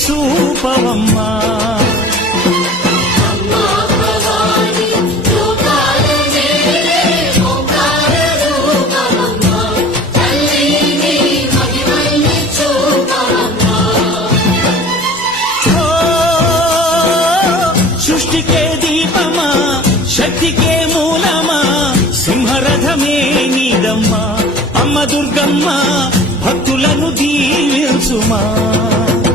చూపవమ్మా. సృష్టికే దీపమా, శక్తికే మూలమా, సింహరథమే నీదమ్మా. అమ్మ దుర్గమ్మ భక్తులను దీవించుమా.